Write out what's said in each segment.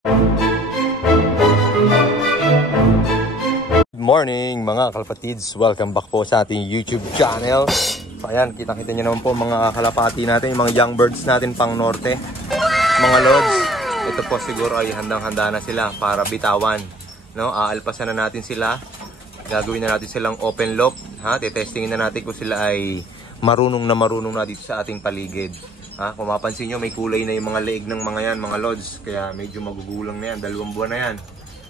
Good morning mga kalapatids, welcome back po sa ating YouTube channel. So ayan, kita-kita nyo naman po mga kalapati natin, yung mga young birds natin pang norte. Mga lods, ito po siguro ay handang-handa na sila para bitawan, no? Aalpasan na natin sila, gagawin na natin silang open loop, ha? Tetestingin na natin kung sila ay marunong na dito sa ating paligid. Ha? Kung mapansin nyo, may kulay na yung mga leeg ng mga yan, mga lods, kaya medyo magugulang na yan, 2 buwan na yan.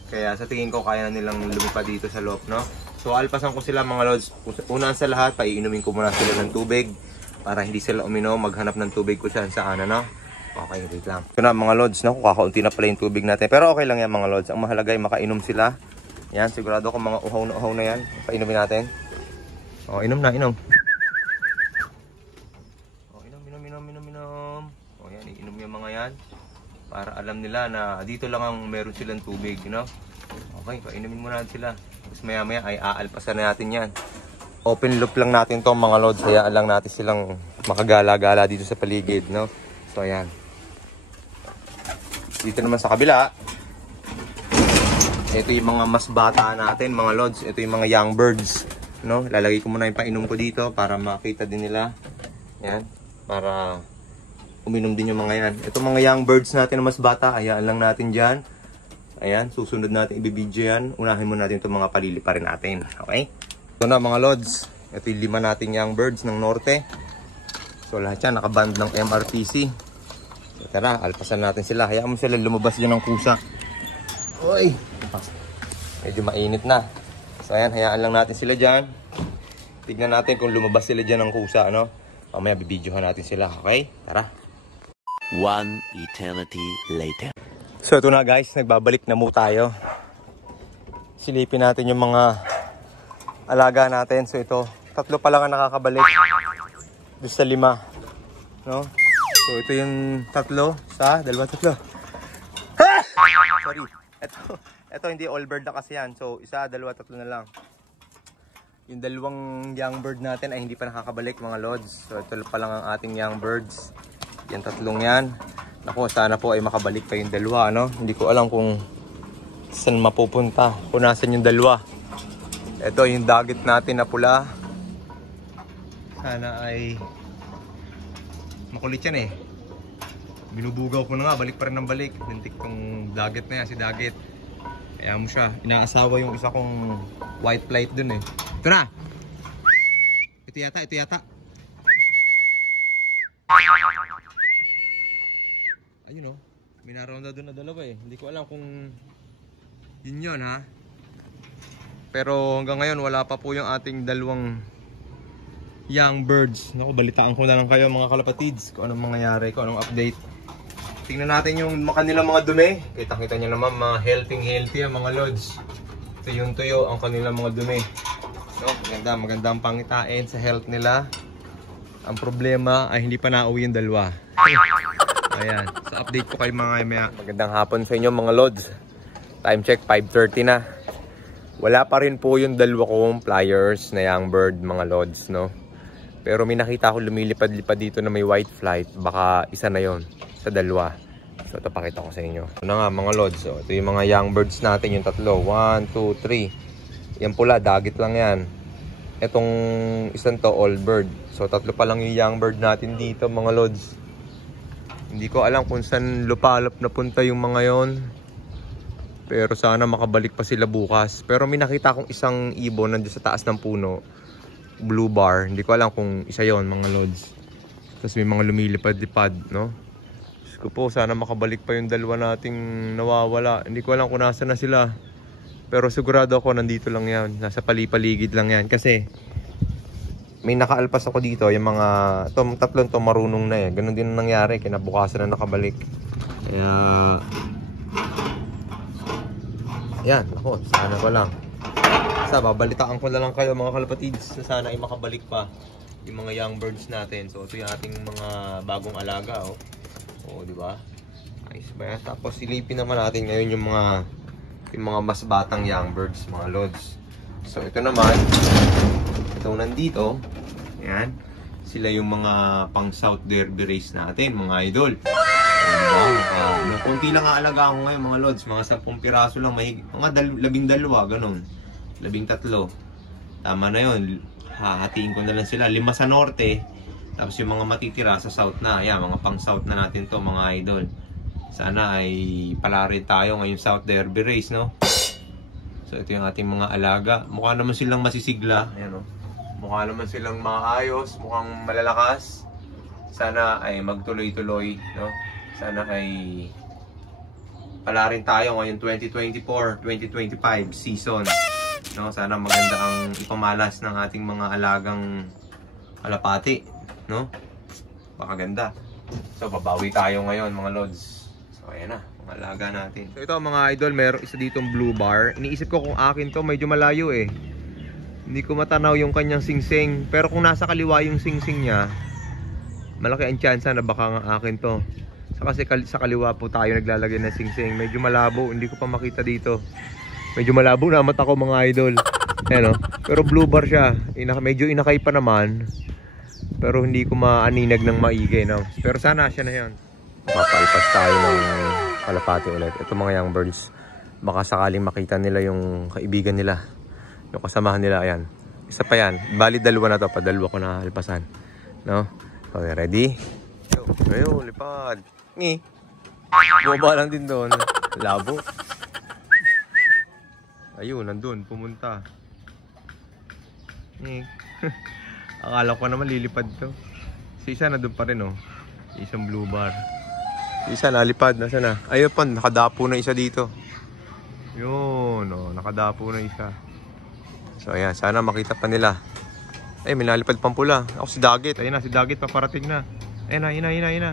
Kaya sa tingin ko kaya na nilang lumipad dito sa loob, no? So alpasan ko sila mga lods. Unaan sa lahat, paiinumin ko muna sila ng tubig para hindi sila uminom, maghanap ng tubig ko saan saan, no? Okay, wait lang. Ito na mga lods, no? Kakaunti na pala yung tubig natin. Pero okay lang yan mga lods. Ang mahalaga ay makainom sila. Yan, sigurado kung mga uhaw na yan. Painumin natin. O, inom na, inom. O, inom. O, yan, iinom yung mga yan. Para alam nila na dito lang ang meron silang tubig, you know? Okay, painumin muna natin sila. Tapos maya-maya ay aalpasan na natin yan. Open loop lang natin to mga lods. Hayaan lang natin silang makagala-gala dito sa paligid, no? So, ayan. Dito naman sa kabila, ito yung mga mas bata natin, mga lods. Ito yung mga young birds, no? Lalagay ko muna yung painom ko dito para makita din nila. Yan, para uminom din yung mga yan. Ito mga young birds natin na mas bata, hayaan lang natin dyan. Ayan, susunod natin ibibidyo yan. Unahin muna natin itong mga paliliparin natin. Okay? Ito na mga lods. Ito yung 5 nating young birds ng norte. So lahat yan nakaband ng MRTC. So tara, alpasan natin sila. Hayaan mo sila lumabas dyan ng kusa. Uy! Medyo mainit na. So ayan, hayaan lang natin sila dyan. Tignan natin kung lumabas sila dyan ng kusa, ano? Mamaya bibidyohan natin sila. Okay? Tara! One eternity later. So ito na guys, nagbabalik na mo tayo. Silipin natin yung mga alaga natin. So ito, 3 pa lang ang nakakabalik. Doon sa 5, no? So ito yung 3 sa 2, 3. Sorry. Ito hindi all bird na kasi yan. So 1, 2, 3 na lang. Yung 2 young bird natin ay hindi pa nakakabalik mga lods. So ito pa lang ang ating young birds. Yan 3 yan. Naku, sana po ay makabalik pa yung 2, ano? Hindi ko alam kung saan mapupunta. Kung nasan yung 2. Ito yung dagit natin na pula. Sana ay makulit yan eh. Binubugaw ko na nga, balik pa rin ng balik. Lintik tong dagit na yan, si dagit. Kaya mo siya. Inaasawa yung isa kong white flight dun eh. Ito na! Ito yata. Ayun o, minaronda doon na 2 eh. Hindi ko alam kung yun ha. Pero hanggang ngayon wala pa po yung ating 2 young birds. Naku, balitaan ko na lang kayo mga kalapatids kung anong mangyayari, kung anong update. Tingnan natin yung kanilang mga dumi. Kita-kita nyo naman mga healthy ang mga lods. Ito yung tuyo ang kanilang mga dumi. So, magandang pangitain sa health nila. Ang problema ay hindi pa nauwi yung 2. Ayan, so update ko kayo mga maya. Magandang hapon sa inyo mga lods. Time check, 5:30 na. Wala pa rin po yung 2 kong flyers na young bird mga lods, no? Pero may nakita ako lumilipad-lipad dito na may white flight. Baka isa na yon sa 2. So ito pakita ko sa inyo. Ito na nga mga lods. So, ito yung mga young birds natin, yung 3. 1, 2, 3. Yan pula, dagit lang yan. Itong isang to, all bird. So 3 pa lang yung young bird natin dito mga lods. Hindi ko alam kung saan lupalop na punta yung mga yon. Pero sana makabalik pa sila bukas. Pero may nakita akong isang ibon nandiyan sa taas ng puno. Blue bar. Hindi ko alam kung isa yon mga lods. Tapos may mga lumilipad-lipad, no? Diyos ko po, sana makabalik pa yung 2 nating nawawala. Hindi ko alam kung nasa na sila. Pero sigurado ako nandito lang yan. Nasa palipaligid lang yan. Kasi may nakaalpas ako dito, yung mga 3 to marunong na eh. Ganun din ang nangyari, kinabukasan na nakabalik. Kaya yan, ako, sana pa lang. Babalitaan ko na lang kayo mga kalapatids na sana ay makabalik pa yung mga young birds natin. So ito yung ating mga bagong alaga, oh. Oh, di ba? Nice ba yan? Tapos silipin naman natin ngayon yung mga mas batang young birds, mga lods. So ito naman, itong nandito, ayan, sila yung mga pang South Derby race natin, mga idol. Kunti lang aalagaan ko ngayon mga lods, mga 10 piraso lang, mga 12, ganun. 13. Tama na yun, hahatiin ko na lang sila. 5 sa norte, tapos yung mga matitira sa south na. Ayan, mga pang south na natin to mga idol. Sana ay palarin tayo ngayong South Derby race, no? So ito yung ating mga alaga. Mukha naman silang masisigla. Ayan, no? Mukha naman silang maayos, mukhang malalakas. Sana ay magtuloy-tuloy, no? Sana ay palarin tayo ngayong 2024-2025 season, no? Sana maganda ang ipamalas ng ating mga alagang kalapati, no? Baka ganda. So babawi tayo ngayon mga lods. So ayan na, mga alaga natin. So ito mga idol, meron isa ditong blue bar. Iniisip ko kung akin to, medyo malayo eh. Hindi ko matanaw yung kanyang singsing. Pero kung nasa kaliwa yung singsing niya, malaki ang tsansa na baka nga akin to. Kasi sa kaliwa po tayo naglalagay ng singsing. Medyo malabo, hindi ko pa makita dito. Medyo malabo na mata ko mga idol. Ayan, no? Pero blue bar siya. Medyo inakay pa naman. Pero hindi ko maaninag ng maigi, no? Pero sana siya na yan. Papalpas tayo ng kalapati ulit. Ito mga young birds. Baka sakaling makita nila yung kaibigan nila, yung kasamahan nila. Ayan, isa pa yan. Bali dalawa na to, dalawa ko na halpasan, no? Okay, ready? Ayun, lipad. Ngi. Bumaba lang din doon. Labo. Ayun, nandun, pumunta. Ngi. Akala ko naman lilipad to. Si isa nandun pa rin, oh. Isang blue bar. Si isa nalipad, nasa na? Ayun pa, nakadapo na isa dito. Yun, oh, nakadapo na isa. So ayan, sana makita pa nila. Ay, may nalipad pang pula. Ako si Dagit. Ayun na, si Dagit paparating na. Ayun na.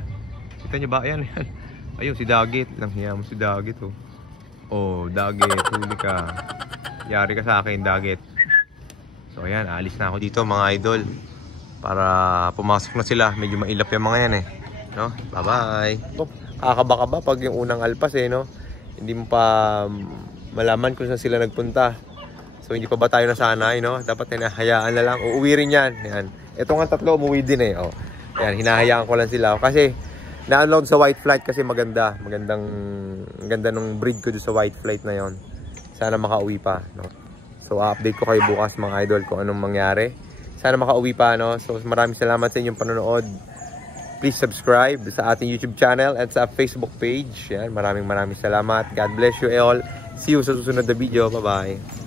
Kita nyo ba? Ayan. Ayun, si Dagit. Lang hiya mo si Dagit, oh. Oh, Dagit. Huli ka. Yari ka sa akin, Dagit. So ayan, alis na ako dito mga idol. Para pumasok na sila. Medyo mailap yung mga yan eh. No? Bye-bye. Kakaba ba pag yung unang alpas eh, no? Hindi mo pa malaman kung saan sila nagpunta. So hindi pa ba tayo nasanay, no? Dapat hinahayaan na lang. Uuwi rin yan. Yan. Ito nga tatlo, umuwi din eh. Oh. Yan, hinahayaan ko lang sila. Kasi na-unload sa white flight kasi maganda. Maganda ng breed ko doon sa white flight na yon. Sana makauwi pa, no? So update ko kayo bukas mga idol kung anong mangyari. Sana makauwi pa, no? So maraming salamat sa inyong panonood. Please subscribe sa ating YouTube channel at sa Facebook page. Yan, maraming salamat. God bless you all. See you sa susunod na video. Bye-bye.